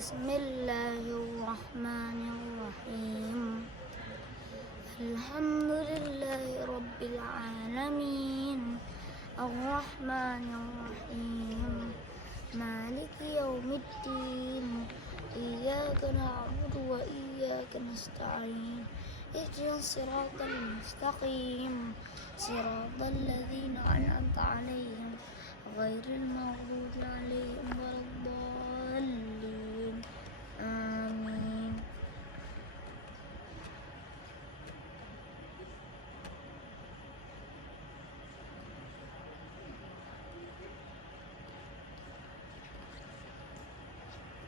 بسم الله الرحمن الرحيم. الحمد لله رب العالمين الرحمن الرحيم مالك يوم الدين إياك نعبد وإياك نستعين اهدنا الصراط المستقيم صراط الذين أنعمت عليهم غير المغضوب عليهم ولا الضالين.